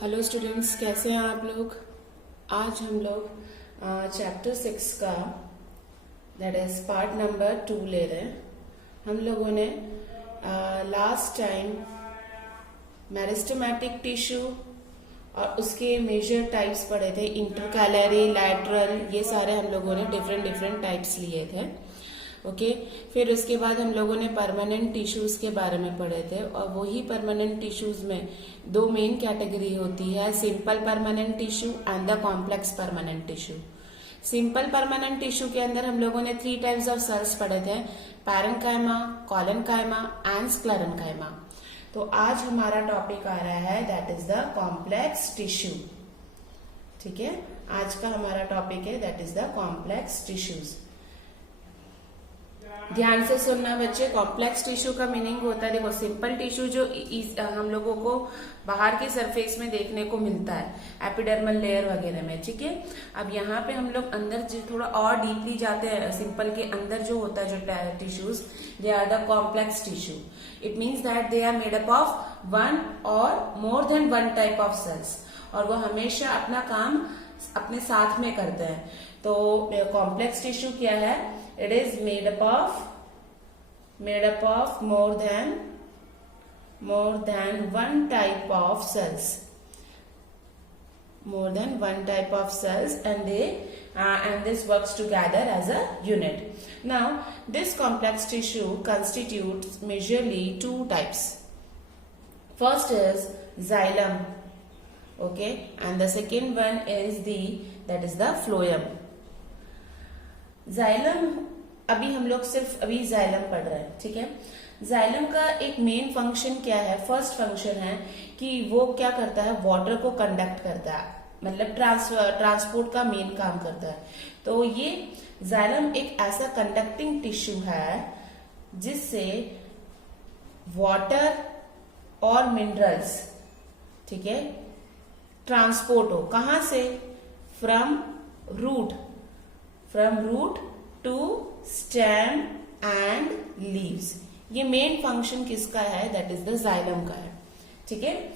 Hello students, कैसे हैं आप लोग। आज हम लोग चैप्टर 6 का दैट इज पार्ट नंबर 2 ले रहे हैं। हम लोगों ने लास्ट टाइम मेरिस्टेमेटिक टिश्यू और उसके मेजर टाइप्स पढ़े थे, इंटरकैलरी, लैटरल, ये सारे हम लोगों ने डिफरेंट टाइप्स लिए थे। ओके फिर उसके बाद हम लोगों ने परमानेंट टिश्यूज के बारे में पढ़े थे, और वही परमानेंट टिश्यूज में दो मेन कैटेगरी होती है, simple permanent tissue and the complex permanent tissue. Simple permanent tissue के अंदर हम लोगों ने 3 टाइप्स ऑफ सेल्स पढ़े थे, पैरेन्काइमा, कोलेनकाइमा एंड स्क्लेरेन्काइमा। तो आज हमारा टॉपिक आ रहा है that is the complex tissue. ठीक है, आज का हमारा टॉपिक है that is the complex tissues. ध्यान से सुनना बच्चे। कॉम्प्लेक्स टिश्यू का मीनिंग होता है, देखो, सिंपल टिश्यू जो हम लोगों को बाहर के सरफेस में देखने को मिलता है, एपिडर्मल लेयर वगैरह में। ठीक है, अब यहाँ पे हम लोग अंदर जो थोड़ा और डीपली जाते हैं, सिंपल के अंदर जो होता है जो tissues, they are the complex tissue. It means that they are made up of one or more than one type of cells, और वो हमेशा अपना काम अपने साथ में करते हैं। तो कॉम्प्लेक्स टिश्यू क्या है? It is made up of more than one type of cells, and this works together as a unit. Now, this complex tissue constitutes majorly 2 types. First is xylem, okay, and the second one is that is the phloem. Xylem, अभी हम लोग सिर्फ अभी xylem पढ़ रहे हैं। ठीक है, जाइलम का एक मेन फंक्शन क्या है? फर्स्ट फंक्शन है कि वो क्या करता है, वाटर को कंडक्ट करता है, मतलब ट्रांसपोर्ट का मेन काम करता है। तो ये जाइलम एक ऐसा कंडक्टिंग टिश्यू है जिससे वाटर और मिनरल्स, ठीक है, ट्रांसपोर्ट हो। कहां से? From root to stem and leaves. ये मेन फंक्शन किसका है? दैट इज द जाइलम का है। ठीक है,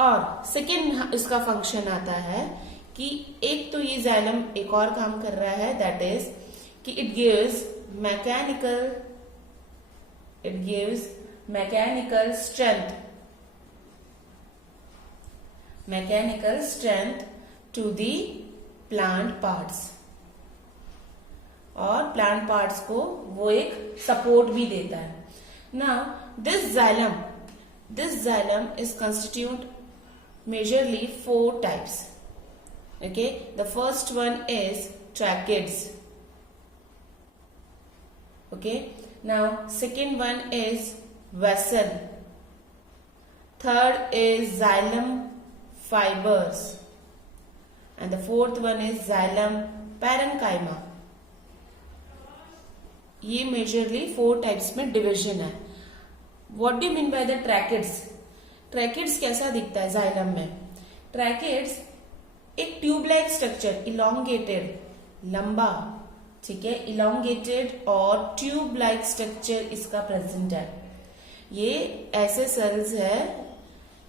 और सेकेंड इसका फंक्शन आता है कि एक तो ये जाइलम एक और काम कर रहा है, दैट इज कि it gives mechanical strength to the plant parts, और प्लांट पार्ट्स को वो एक सपोर्ट भी देता है। Now this xylem is constitute majorly 4 types. Okay, the first one is tracheids. Okay, now second one is vessel, third is xylem fibres, and the fourth one is xylem parenchyma. ये majorly 4 types में division है। What do mean by the tracheids? Tracheids कैसा दिखता है xylem में? Tracheids एक tube like structure, elongated, लंबा, ठीक है, इलोंगेटेड और ट्यूब लाइक स्ट्रक्चर इसका प्रेजेंट है। ये ऐसे सेल्स है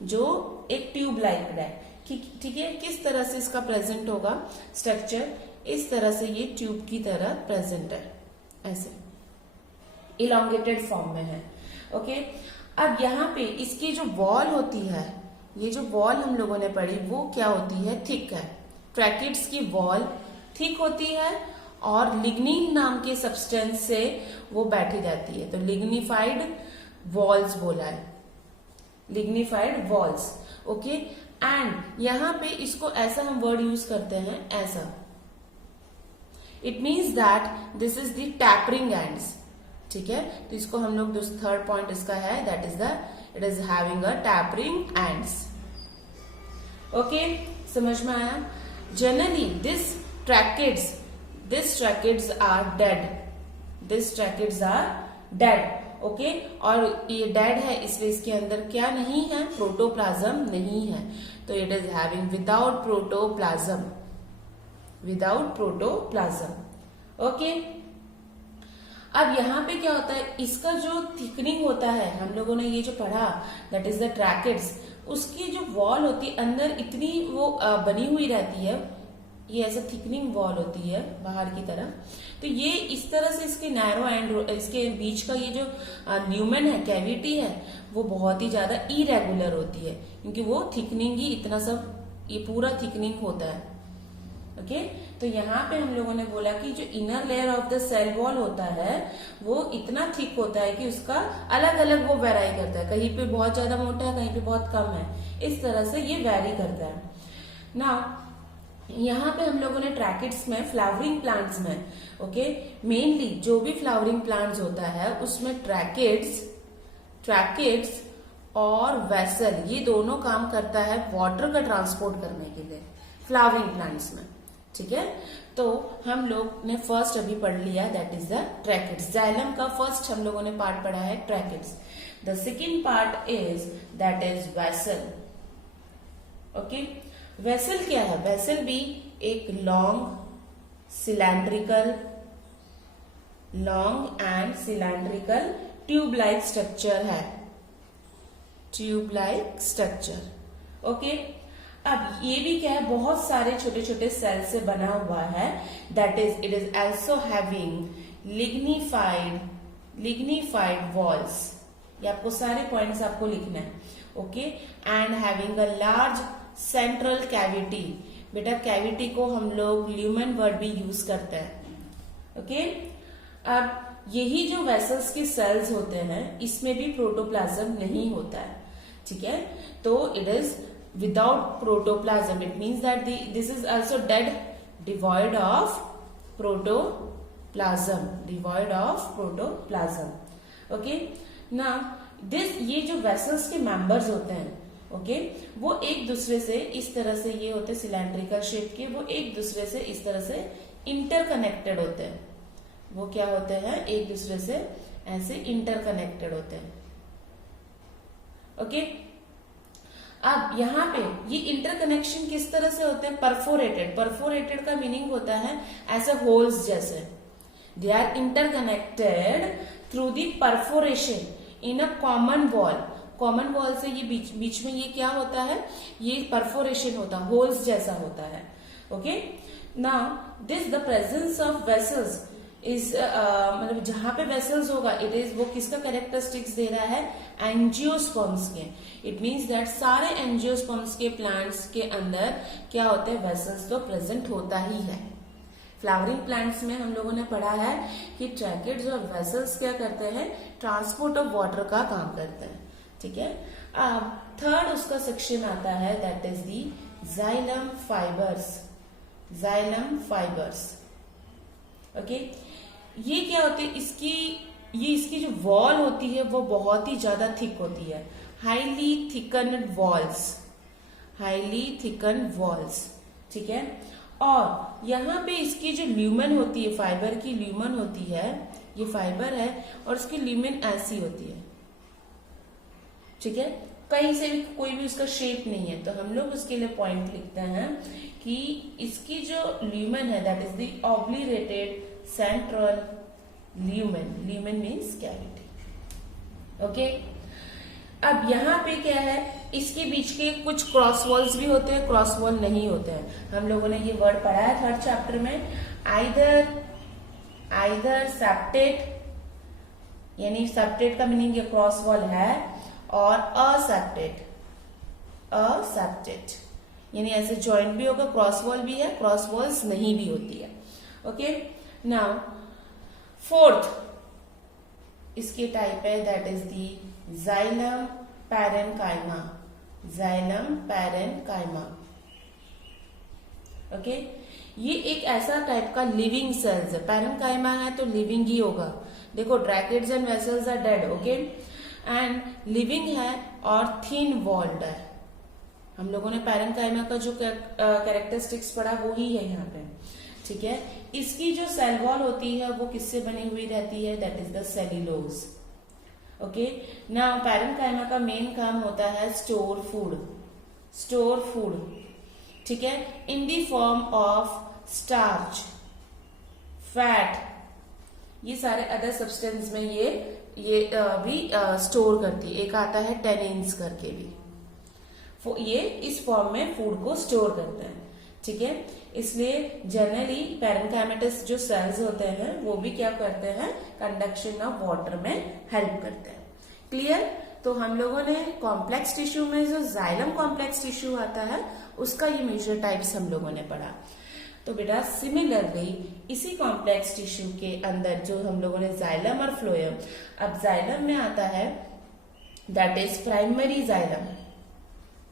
जो एक ट्यूब लाइक है। ठीक है, किस तरह से इसका प्रेजेंट होगा स्ट्रक्चर? इस तरह से ये ट्यूब की तरह प्रेजेंट है, ऐसे इलोंगेटेड फॉर्म में है। ओके, अब यहाँ पे इसकी जो वॉल होती है, ये जो वॉल हम लोगों ने पढ़ी वो क्या होती है? थिक है। ट्रैकिड्स की वॉल थिक होती है और लिग्निन नाम के सब्सटेंस से वो बैठी जाती है, तो लिग्निफाइड वॉल्स बोला है, लिग्निफाइड वॉल्स। ओके, एंड यहाँ पे इसको ऐसा हम वर्ड यूज करते हैं, ऐसा। It means that this is the tapering ends. ठीक है, तो इसको हम लोग थर्ड पॉइंट इसका है that is it is having a tapering ends. Okay, समझ में आया? Generally this tracheids are dead. Okay, और ये डेड है इसलिए इसके अंदर क्या नहीं है? प्रोटोप्लाज्म नहीं है, तो it is having without protoplasm. Okay, अब यहाँ पे क्या होता है, इसका जो थिकनिंग होता है, हम लोगों ने ये जो पढ़ा दैट इज द ट्रैकिड्स, उसकी जो वॉल होती है अंदर इतनी वो बनी हुई रहती है, ये ऐसा थिकनिंग वॉल होती है बाहर की तरफ। तो ये इस तरह से इसके नैरो एंड इसके बीच का ये जो ल्यूमेन है, कैविटी है, वो बहुत ही ज्यादा इरेगुलर होती है, क्योंकि वो थिकनिंग ही इतना सब, ये पूरा थिकनिंग होता है। ओके, तो यहाँ पे हम लोगों ने बोला कि जो inner layer of the cell wall होता है वो इतना थिक होता है कि उसका अलग अलग वो वेराई करता है, कहीं पे बहुत ज्यादा मोटा है, कहीं पे बहुत कम है, इस तरह से ये वेरी करता है ना। यहाँ पे हम लोगों ने ट्रैकिड्स में, फ्लावरिंग प्लांट्स में, ओके, मेनली जो भी फ्लावरिंग प्लांट्स होता है उसमें ट्रैकिड्स और वेसल, ये दोनों काम करता है वाटर का ट्रांसपोर्ट करने के लिए फ्लावरिंग प्लांट्स में। ठीक है, तो हम लोग ने फर्स्ट अभी पढ़ लिया, that is the tracheids. Xylem का फर्स्ट हम लोगों ने पार्ट पढ़ा है tracheids. The second part is that is vessel. Okay, vessel क्या है? वेसल भी एक long and cylindrical tube like structure है, ट्यूब लाइक स्ट्रक्चर। ओके, अब ये भी क्या है, बहुत सारे छोटे छोटे सेल से बना हुआ है, that is it is also having lignified walls. ये आपको सारे पॉइंट्स आपको लिखना है। Okay, and having a large central cavity. बेटा कैविटी को हम लोग ल्यूमेन वर्ड भी यूज करते हैं। ओके, अब यही जो वेसल्स के सेल्स होते हैं इसमें भी प्रोटोप्लाज्म नहीं होता है। ठीक है, तो it is without protoplasm, it means that this is also dead, devoid of protoplasm, okay। now this, ये जो vessels के members होते हैं, ओके, वो एक दूसरे से इस तरह से, ये होते सिलेंड्रिकल शेप के, वो एक दूसरे से इस तरह से इंटरकनेक्टेड होते हैं। वो क्या होते हैं? एक दूसरे से ऐसे इंटरकनेक्टेड होते हैं। ओके, अब यहाँ पे ये इंटरकनेक्शन किस तरह से होते हैं? परफोरेटेड का मीनिंग होता है ऐसे होल्स जैसे। They are interconnected through the perforation in a common wall से ये बीच में ये क्या होता है? ये परफोरेशन होता है, होल्स जैसा होता है। Okay, now this the presence of vessels is मतलब जहां पे वेसल्स होगा, इट इज, वो किसका कैरेक्टरिस्टिक्स दे रहा है? एंजियोस्पर्म्स के। इट मीन्स दैट सारे एंजियोस्पर्म्स के प्लांट्स के अंदर क्या होते हैं? वेसल्स तो प्रेजेंट होता ही है। फ्लावरिंग प्लांट्स में हम लोगों ने पढ़ा है कि ट्रैकिड्स और वेसल्स क्या करते हैं? ट्रांसपोर्ट ऑफ वाटर का काम करते हैं। ठीक है, अब थर्ड उसका सेक्शन आता है, that is the xylem fibres. Okay, ये क्या होती है? इसकी जो वॉल होती है वो बहुत ही ज्यादा थिक होती है, हाईली थिकन वॉल्स। ठीक है, और यहाँ पे इसकी जो ल्यूमेन होती है, फाइबर की ल्यूमेन होती है, ये फाइबर है और इसकी ल्यूमेन ऐसी होती है। ठीक है, कहीं से भी कोई भी उसका शेप नहीं है, तो हम लोग उसके लिए पॉइंट लिखते हैं कि इसकी जो ल्यूमेन है that is the obliterated central lumen means cavity. Okay, अब यहाँ पे क्या है? इसके बीच के कुछ क्रॉस वॉल्स भी होते हैं, क्रॉस वॉल नहीं होते हैं। हम लोगों ने ये वर्ड पढ़ा है थर्ड चैप्टर में, आइदर सेप्टेट, यानी सेप्टेट का मीनिंग ये क्रॉस वॉल है, और असेप्टेट यानी ऐसे जॉइंट भी होगा, क्रॉस वॉल भी है, क्रॉस वॉल्स नहीं भी होती है। ओके, नाउ फोर्थ इसकी टाइप है, that is the xylem parenchyma. Okay, ये एक ऐसा टाइप का लिविंग सेल्स है। पैरेन्काइमा है तो लिविंग ही होगा। देखो tracheids and vessels are dead, okay, and living है और थिन वॉल्ड है। हम लोगों ने पैरेन्काइमा का जो कैरेक्टरिस्टिक्स पढ़ा वो ही है यहाँ पे। ठीक है, इसकी जो सेल वॉल होती है वो किससे बनी हुई रहती है? That is the cellulose. Okay, now parenchyma का मेन काम होता है स्टोर फूड। ठीक है, in the form of starch, fat, ये सारे अदर सब्सटेंस में ये भी स्टोर करती है। एक आता है टेनिन्स करके भी। ये इस फॉर्म में फूड को स्टोर करते हैं, ठीक है। इसलिए जनरली पैरेन्काइमेटस जो सेल्स होते हैं वो भी क्या करते हैं, कंडक्शन ऑफ वाटर में हेल्प करते हैं। क्लियर। तो हम लोगों ने कॉम्प्लेक्स टिश्यू में जो जाइलम कॉम्प्लेक्स टिश्यू आता है उसका ये मेजर टाइप्स हम लोगों ने पढ़ा। तो बेटा सिमिलरली इसी कॉम्प्लेक्स टिश्यू के अंदर जो हम लोगों ने जाइलम और फ्लोएम, अब जाइलम में आता है दैट इज प्राइमरी जाइलम,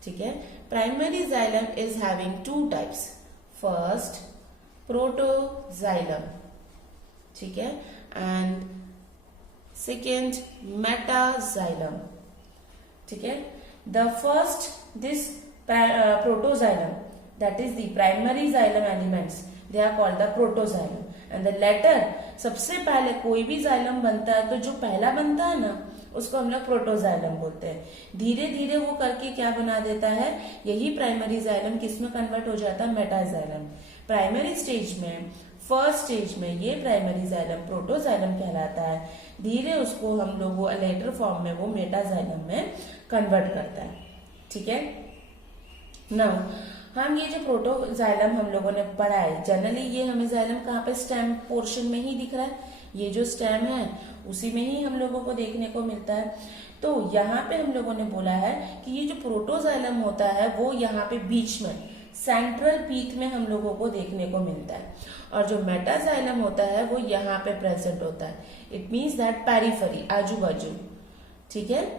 ठीक है। Primary xylem is having two types, first protoxylem, ठीक है, एंड सेकेंड मेटाजाइलम, ठीक है। The first this protoxylem that is the primary xylem elements, they are called the protoxylem, and the latter, सबसे पहले कोई भी जाइलम बनता है तो जो पहला बनता है ना उसको हम लोग प्रोटोजाइलम बोलते हैं। धीरे धीरे वो करके क्या बना देता है, यही प्राइमरी जाइलम किसमें कन्वर्ट हो जाता है, मेटाजाइलम। प्राइमरी स्टेज में, फर्स्ट स्टेज में ये प्राइमरी जाइलम प्रोटोजाइलम कहलाता है, धीरे उसको हम लोग वो लेटर फॉर्म में वो मेटाजाइलम में कन्वर्ट करता है, ठीक है। नाउ हम ये जो प्रोटोजाइलम हम लोगों ने पढ़ा है, जनरली ये हमें जाइलम कहाँ पे, स्टेम पोर्शन में ही दिख रहा है, ये जो स्टेम है उसी में ही हम लोगों को देखने को मिलता है। तो यहाँ पे हम लोगों ने बोला है कि ये जो प्रोटोजाइलम होता है वो यहाँ पे बीच में सेंट्रल पीथ में हम लोगों को देखने को मिलता है, और जो मेटाजाइलम होता है वो यहाँ पे प्रेजेंट होता है। इट मीन्स दैट पेरिफेरी, आजू बाजू, ठीक है,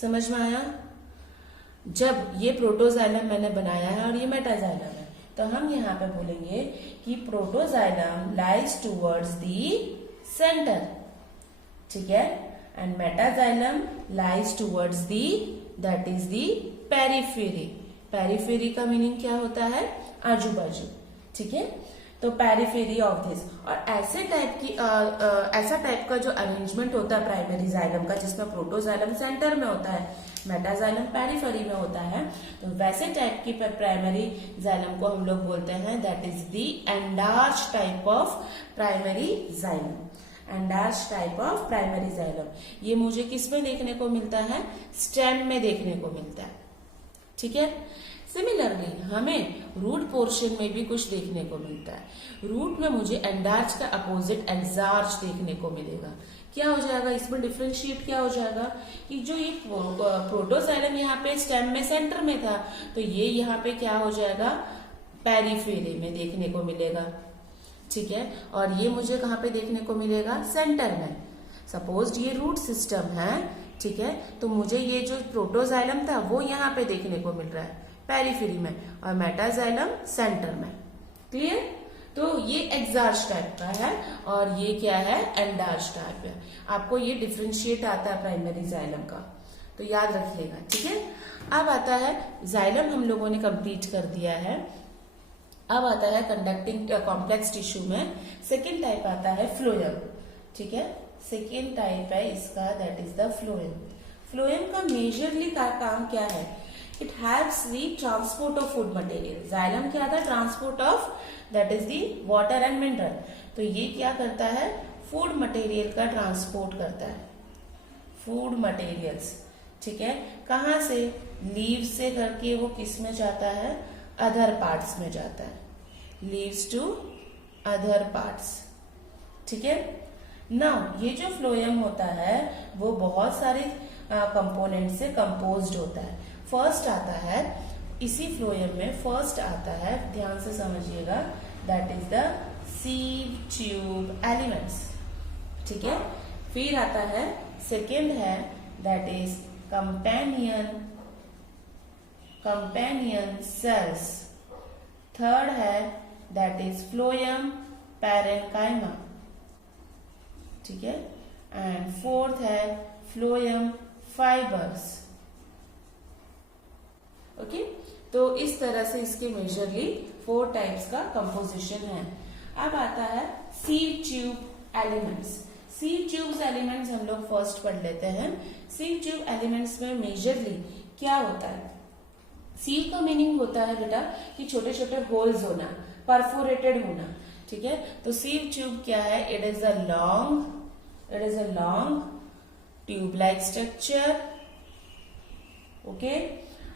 समझ में आया। जब ये प्रोटोजाइलम मैंने बनाया है और ये मेटाजाइलम है, तो हम यहाँ पे बोलेंगे कि protoxylem lies towards the centre, ठीक है, and metaxylem lies towards the that is the periphery. Periphery का मीनिंग क्या होता है, आजू बाजू, ठीक है। तो पेरिफेरी ऑफ दिस, और ऐसे टाइप की ऐसा टाइप का जो अरेंजमेंट होता है प्राइमरी जाइलम का, जिसमें प्रोटोजाइलम सेंटर में होता है, मेटाजाइलम पेरिफेरी में होता है, तो वैसे टाइप की प्राइमरी जाइलम को हम लोग बोलते हैं that is the endarch type of primary xylem. Endarch type of primary xylem ये मुझे किस में देखने को मिलता है, स्टेम में देखने को मिलता है, ठीक है। सिमिलरली हमें रूट पोर्शन में भी कुछ देखने को मिलता है। रूट में मुझे एंडार्च का अपोजिट एक्सार्च देखने को मिलेगा। क्या हो जाएगा इसमें, डिफरेंशिएट क्या हो जाएगा कि जो ये प्रोटोजाइलम यहाँ पे स्टेम में सेंटर में था, तो ये यहाँ पे क्या हो जाएगा, पेरिफेरी में देखने को मिलेगा, ठीक है। और ये मुझे कहाँ पे देखने को मिलेगा, सेंटर में। सपोज ये रूट सिस्टम है, ठीक है, तो मुझे ये जो प्रोटोजाइलम था वो यहाँ पे देखने को मिल रहा है पेरिफेरी में, और मेटाजाइलम सेंटर में। क्लियर। तो ये एक्सार्च टाइप का है और ये क्या है, एंडार्च टाइप है। आपको ये डिफरेंशिएट आता है प्राइमरी जाइलम का, तो याद रखिएगा, ठीक है। अब आता है जाइलम हम लोगों ने कंप्लीट कर दिया है। अब आता है कंडक्टिंग कॉम्प्लेक्स टिश्यू में सेकेंड टाइप आता है फ्लोएम, ठीक है। सेकेंड टाइप है इसका that is the phloem. Phloem का मेजरली का काम क्या है, it helps the transport of food material. Xylem क्या था, transport of that is the water and mineral. तो ये क्या करता है, फूड मटेरियल का ट्रांसपोर्ट करता है, फूड मटेरियल्स, ठीक है। कहाँ से, लीव्स से करके वो किस में जाता है, अदर पार्ट्स में जाता है, लीव्स टू अदर पार्ट्स, ठीक है। नाउ ये जो फ्लोएम होता है वो बहुत सारे कंपोनेंट से कंपोज्ड होता है। फर्स्ट आता है इसी फ्लोएम में, फर्स्ट आता है, ध्यान से समझिएगा, that is the sieve tube elements, ठीक है। फिर आता है सेकेंड है that is companion cells. Third है दैट इज फ्लोएम पैरेन्काइमा, ठीक है। एंड फोर्थ है फ्लोएम फाइबर्स, ओके। तो इस तरह से इसके मेजरली 4 टाइप्स का कंपोजिशन है। अब आता है सीव ट्यूब एलिमेंट्स। सीव ट्यूब एलिमेंट्स हम लोग फर्स्ट पढ़ लेते हैं। सीव ट्यूब एलिमेंट्स में मेजरली क्या होता है, सीव का मीनिंग होता है बेटा कि छोटे छोटे होल्स होना, परफोरेटेड होना, ठीक है। तो सीव ट्यूब क्या है, it is a long tube like structure, okay,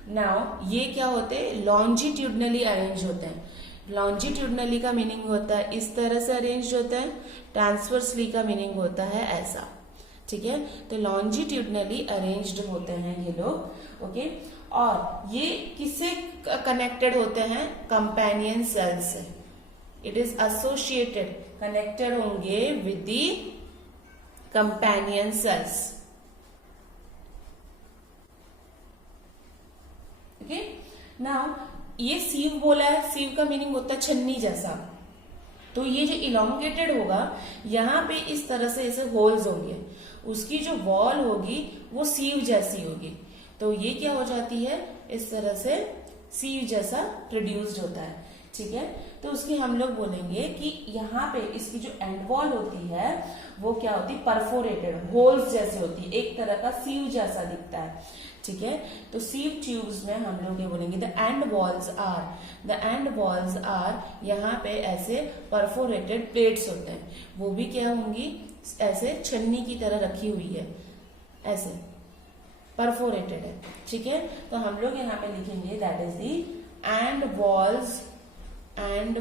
now ये क्या होते हैं, लॉन्जिट्यूडनली अरेंज होते हैं। लॉन्जिट्यूडनली का मीनिंग होता है इस तरह से अरेंज होता है, ट्रांसवर्सली का मीनिंग होता है ऐसा, ठीक है। तो लॉन्जिट्यूडनली अरेंज्ड होते हैं ये लोग, ओके। और ये किससे कनेक्टेड होते हैं, कंपेनियन सेल से। इट इज एसोसिएटेड, कनेक्टेड होंगे with the companion cells, okay. Now ये सीव बोला है, सीव का मीनिंग होता है छन्नी जैसा। तो ये जो इलोंगेटेड होगा, यहाँ पे इस तरह से ऐसे होल्स होंगे, उसकी जो वॉल होगी वो सीव जैसी होगी। तो ये क्या हो जाती है, इस तरह से सीव जैसा प्रोड्यूस्ड होता है, ठीक है। तो उसकी हम लोग बोलेंगे कि यहाँ पे इसकी जो एंड वॉल होती है वो क्या होती है, परफोरेटेड, होल्स जैसे होती है, एक तरह का सीव जैसा दिखता है, ठीक है। तो सीव ट्यूब्स में हम लोग ये बोलेंगे द एंड वॉल्स आर यहाँ पे ऐसे परफोरेटेड प्लेट्स होते हैं, वो भी क्या होंगी, ऐसे छन्नी की तरह रखी हुई है, ऐसे परफोरेटेड है, ठीक है। तो हम लोग यहाँ पे लिखेंगे that is the end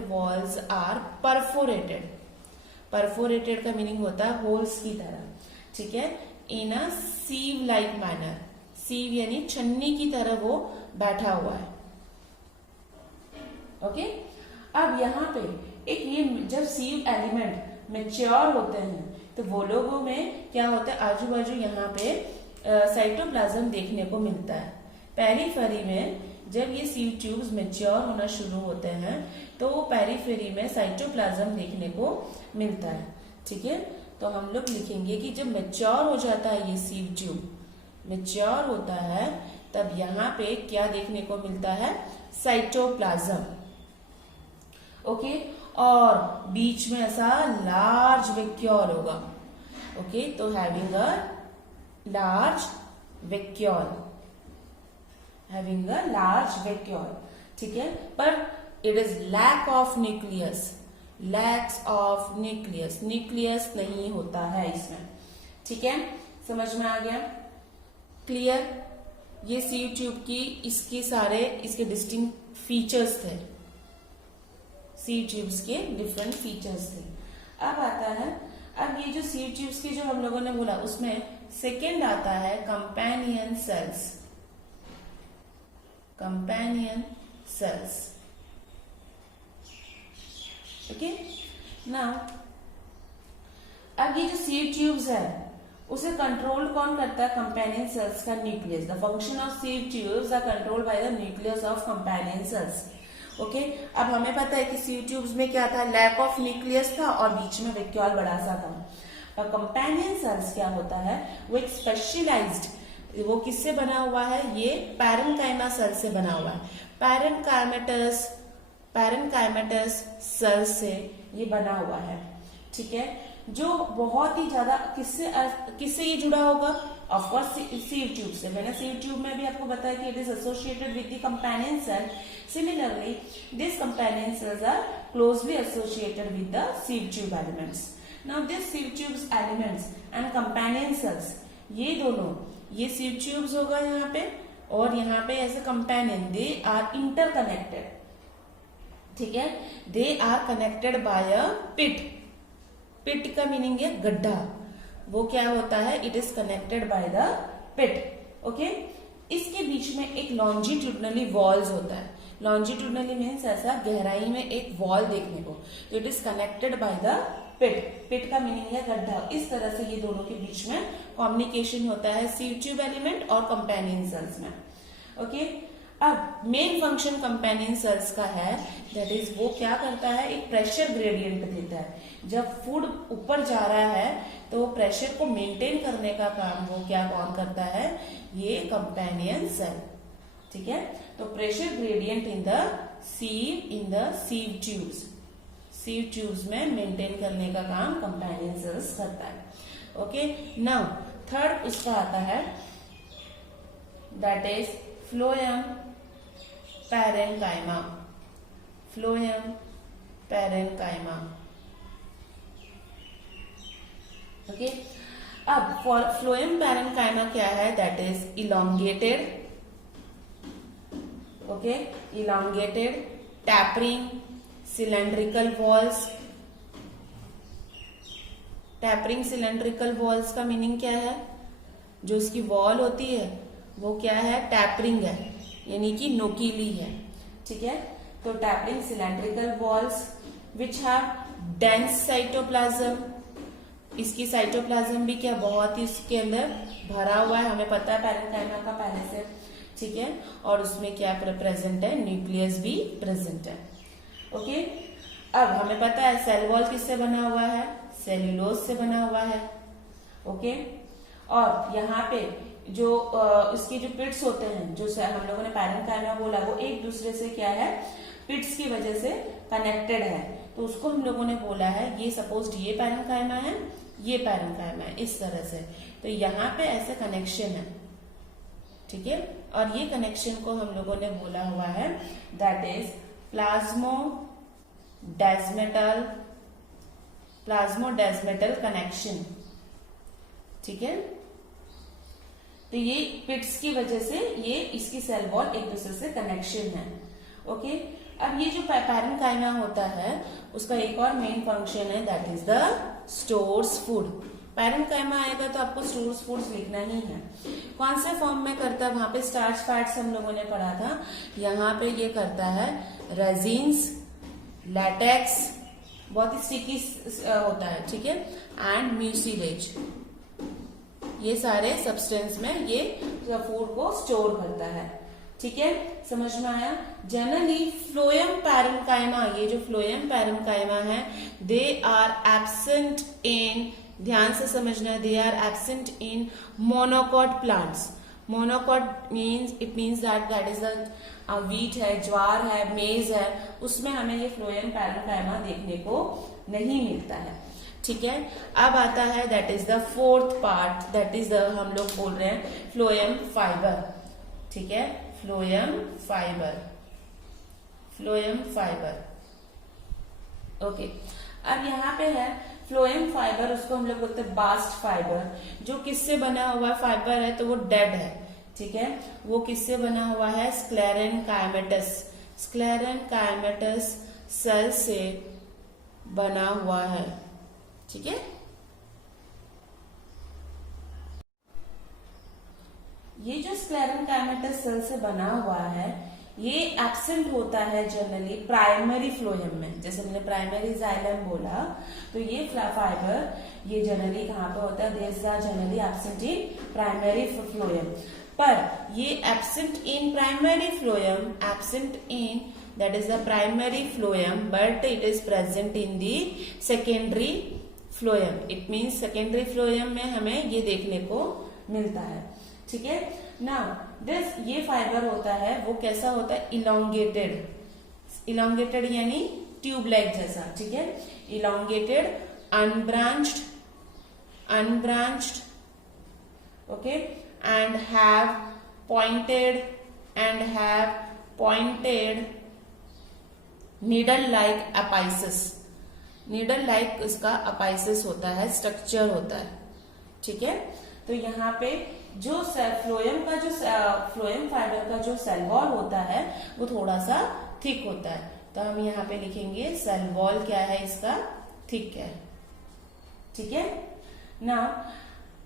walls are perforated. Perforated का मीनिंग होता है होल्स की तरह, ठीक है, इन अ सीव लाइक मैनर। सीव यानी छन्नी की तरह वो बैठा हुआ है, ओके। अब यहाँ पे एक ये जब सीव एलिमेंट मैच्योर होते हैं तो वो लोगों में क्या होता है, आजू बाजू यहाँ पे साइटोप्लाज्म देखने को मिलता है। पेरिफेरी में जब ये सीव ट्यूब्स मैच्योर होना शुरू होते हैं तो वो पेरिफेरी में साइटोप्लाज्म देखने को मिलता है, ठीक है। तो हम लोग लिखेंगे कि जब मैच्योर हो जाता है ये सीव ट्यूब, मैच्योर होता है, तब यहाँ पे क्या देखने को मिलता है, साइटोप्लाज्म, ओके। और बीच में ऐसा लार्ज वैक्यूल होगा, ओके। तो हैविंग अ लार्ज वैक्यूल, ठीक है। पर it is lack of nucleus नहीं होता है इसमें, ठीक है। समझ में आ गया, क्लियर। ये सीव ट्यूब की इसके डिस्टिंक्ट फीचर्स थे, सीव ट्यूब्स के डिफरेंट फीचर्स थे। अब आता है, अब ये जो सीव ट्यूब्स की जो हम लोगों ने बोला उसमें सेकेंड आता है कंपेनियन सेल्स, ओके। नाउ अब ये जो सीव ट्यूब्स है उसे कंट्रोल कौन करता है, कंपेनियन सेल्स का nucleus. The function of sieve tubes are controlled by the nucleus of companion cells, okay. अब हमें पता है कि सीव ट्यूब्स में क्या था, लैक ऑफ न्यूक्लियस था और बीच में वैक्यूल बड़ा सा था। और कंपेनियन सेल्स क्या होता है, वो एक स्पेशलाइज्ड, वो किससे बना हुआ है, ये पैरेन्काइमा सेल से बना हुआ है। पैरेन्काइमेटस सेल से ये बना हुआ है, ठीक है। जो बहुत ही ज्यादा किससे ये जुड़ा होगा, ऑफकोर्स सीव ट्यूब से। मैंने सीव ट्यूब में भी आपको बताया कि it is associated with the companion cell. Similarly this companion cells are closely associated with the sieve tube elements. Now this sieve tubes elements and companion cells, ये दोनों, ये सीव ट्यूब्स होगा यहाँ पे और यहाँ पे ऐसे कंपेनियन, दे आर इंटरकनेक्टेड, ठीक है। They are connected by a pit का मीनिंग है गड्ढा, वो क्या होता है, it is connected by the pit, okay. इसके बीच में एक लॉन्जिट्यूडनली वॉल्स होता है। लॉन्जिट्यूडनली मीन्स ऐसा गहराई में एक वॉल देखने को, तो it is connected by the pit का मीनिंग है गड्ढा। इस तरह से ये दोनों के बीच में कम्युनिकेशन होता है सीव ट्यूब एलिमेंट और कंपेनियन सेल्स में, ओके। अब मेन फंक्शन कंपेनियन सेल्स का है, दैट इज वो क्या करता है, एक प्रेशर ग्रेडियंट देता है। जब फूड ऊपर जा रहा है तो प्रेशर को मेंटेन करने का काम वो क्या कौन करता है, ये कंपेनियन सेल, ठीक है। तो pressure gradient in the sieve tubes में मेंटेन करने का काम कंपेनियन सेल्स करता है, ओके। नाउ थर्ड उसका आता है, that is phloem parenchyma. Okay. अब फ्लोएम पैरेन्काइमा क्या है, that is elongated okay, elongated, tapering, cylindrical walls. Tapering cylindrical walls का मीनिंग क्या है? जो इसकी वॉल होती है वो क्या है? टैपरिंग है, यानी कि नोकीली है। ठीक है, तो tapering cylindrical walls which have dense cytoplasm. इसकी साइटोप्लाज्म भी क्या बहुत ही इसके अंदर भरा हुआ है, हमें पता है पैरेन्काइमा का पहले से। ठीक है, और उसमें क्या प्रेजेंट है? न्यूक्लियस भी प्रेजेंट है। ओके, अब हमें पता है सेल वॉल किससे बना हुआ है? सेल्यूलोज से बना हुआ है। ओके, और यहाँ पे जो इसके जो पिट्स होते हैं, जो हम लोगों ने पैरेन्काइमा बोला, वो एक दूसरे से क्या है? पिट्स की वजह से कनेक्टेड है। तो उसको हम लोगों ने बोला है, ये सपोज ये पैरेन्काइमा है, ये पैरेन्काइमा है, इस तरह से। तो यहाँ पे ऐसे कनेक्शन है। ठीक है, और ये कनेक्शन को हम लोगों ने बोला हुआ है दैट इज प्लाज्मोडेस्मेटल कनेक्शन। ठीक है, तो ये पिट्स की वजह से ये इसकी सेल वॉल एक दूसरे से कनेक्शन है। ओके, अब ये जो पैरेन्काइमा होता है उसका एक और मेन फंक्शन है that is the stores food. Parenchyma आएगा तो आपको स्टोर्स फूड्स लिखना ही है। कौन से फॉर्म में करता है? वहां पे स्टार्च फैट्स हम लोगों ने पढ़ा था, यहाँ पे ये करता है रेजिन्स, लैटेक्स, बहुत ही स्टिकी होता है। ठीक है, एंड म्यूसिलेज, ये सारे सब्सटेंस में ये फूड को स्टोर करता है। ठीक है, समझ में आया? जनरली फ्लोएम पैरेन्काइमा, ये जो फ्लोएम पैरेन्काइमा है, दे आर एब्सेंट इन, ध्यान से समझना, they are absent in monocot plants. Monocot means, it means that is the wheat है, ज्वार है, मेज है, उसमें हमें ये फ्लोएम पैरेन्काइमा देखने को नहीं मिलता है। ठीक है, अब आता है that is the fourth part, that is the, हम लोग बोल रहे हैं फ्लोएम फाइबर। ठीक है, phloem fibre, phloem fibre. Okay, अब यहाँ पे है फ्लोएम फाइबर, उसको हम लोग बोलते हैं बास्ट फाइबर। जो किससे बना हुआ फाइबर है? तो वो डेड है। ठीक है, वो किससे बना हुआ है? स्क्लेरेनकाइमेटस, स्क्लेरेनकाइमेटस सेल से बना हुआ है। ठीक है, ये जो स्क्लेरेनकाइमेटस सेल से बना हुआ है, ये एब्सेंट होता है जनरली प्राइमरी फ्लोएम में। जैसे मैंने प्राइमरी जाइलम बोला, तो ये फाइबर ये जनरली कहाँ पे होता है? This are generally absent in primary phloem. पर ये absent in primary phloem, absent in that is the primary phloem, but it is present in the secondary phloem. It means secondary phloem में हमें ये देखने को मिलता है। ठीक है, नाउ दिस ये फाइबर होता है वो कैसा होता है? इलोंगेटेड, इलोंगेटेड यानी ट्यूब लाइक जैसा। ठीक है, elongated, unbranched, okay, and have pointed needle like apices. Needle like इसका अपाइसिस होता है, स्ट्रक्चर होता है। ठीक है, तो यहाँ पे जो फ्लोएम फाइबर का जो सेल वॉल होता है वो थोड़ा सा थिक होता है। तो हम यहाँ पे लिखेंगे सेल वॉल क्या है इसका? थिक है। ठीक है ना,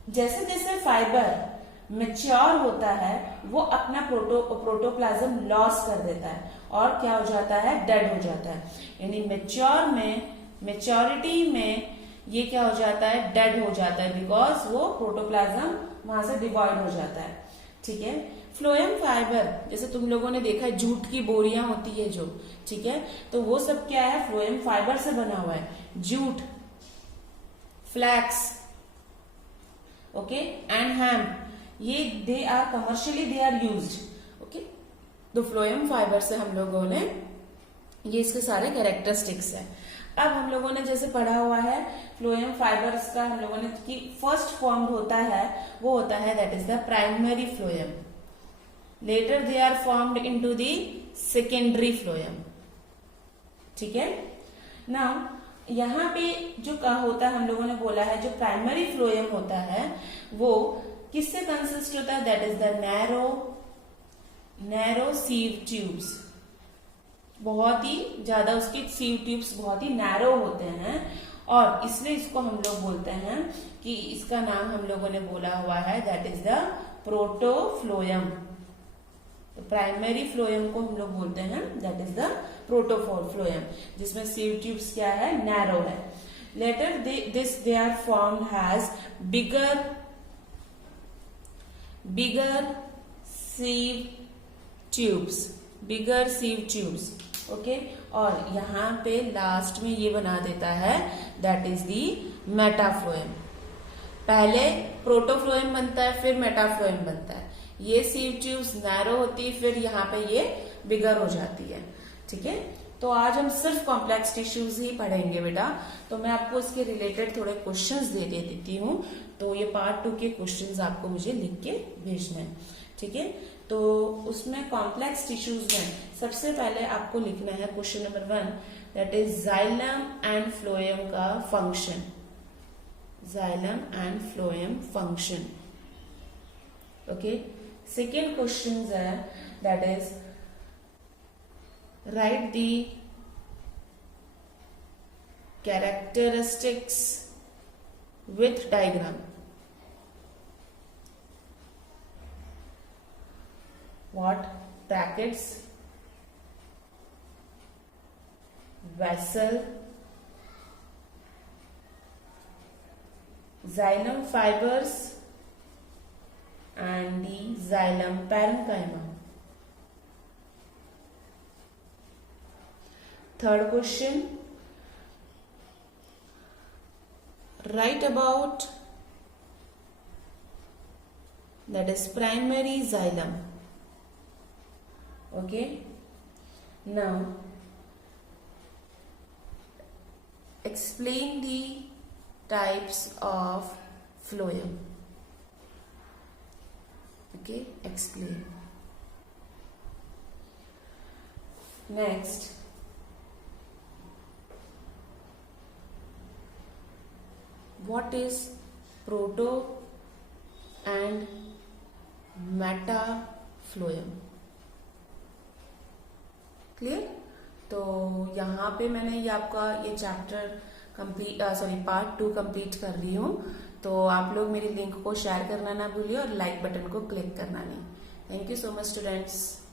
जैसे जैसे फाइबर मेच्योर होता है वो अपना प्रोटोप्लाज्म लॉस कर देता है और क्या हो जाता है? डेड हो जाता है। यानी मेच्योरिटी में ये क्या हो जाता है? डेड हो जाता है, बिकॉज वो प्रोटोप्लाज्म वहां से डिवॉइड हो जाता है। ठीक है, फ्लोएम फाइबर जैसे तुम लोगों ने देखा है जूट की बोरियां होती है जो, ठीक है, तो वो सब क्या है? फ्लोएम फाइबर से बना हुआ है। Jute, flax, okay, and hemp, ये they are commercially they are used. Okay, तो फ्लोएम फाइबर से हम लोगों ने ये इसके सारे कैरेक्टरिस्टिक्स है। अब हम लोगों ने जैसे पढ़ा हुआ है फ्लोएम फाइबर्स का, हम लोगों ने कि फर्स्ट फॉर्म होता है वो होता है that is the primary phloem, later they are formed into the secondary phloem. ठीक है, नाउ यहाँ पे जो होता है हम लोगों ने बोला है जो प्राइमरी फ्लोएम होता है वो किससे कंसिस्ट होता है? That is the narrow narrow sieve tubes, बहुत ही ज्यादा उसके सीव ट्यूब्स बहुत ही नैरो होते हैं और इसलिए इसको हम लोग बोलते हैं कि इसका नाम हम लोगों ने बोला हुआ है दैट इज द प्रोटोफ्लोयम। तो प्राइमरी फ्लोयम को हम लोग बोलते हैं दैट इज द प्रोटोफ्लोयम, जिसमें सीव ट्यूब्स क्या है, नैरो है। Later this they are formed has bigger sieve tubes, okay. और यहाँ पे लास्ट में ये बना देता है दैट इज दी मेटाफ्लोएम। पहले प्रोटोफ्लोएम बनता है फिर मेटाफ्लोएम बनता है। ये सीव ट्यूब्स नैरो होती है फिर यहाँ पे ये बिगर हो जाती है, ठीक है। तो आज हम सिर्फ कॉम्प्लेक्स टिश्यूज ही पढ़ेंगे बेटा। तो मैं आपको इसके रिलेटेड थोड़े क्वेश्चंस दे देती हूँ। तो ये पार्ट 2 के क्वेश्चंस आपको मुझे लिख के भेजने हैं, ठीक है। तो उसमें कॉम्प्लेक्स टिश्यूज में सबसे पहले आपको लिखना है question number 1 that is xylem and phloem का function, xylem and phloem function, okay. Second question है that is write the characteristics with diagram. What? Brackets, vessel, xylem fibers and the xylem parenchyma. Third question, write about that is primary xylem. Okay, now explain the types of phloem. Okay, explain. Next, what is proto and metafloem? Clear. तो यहाँ पे मैंने ये आपका ये chapter complete part 2 complete कर रही हूँ। तो आप लोग मेरी लिंक को शेयर करना ना भूलिए और लाइक बटन को क्लिक करना नहीं। Thank you so much students.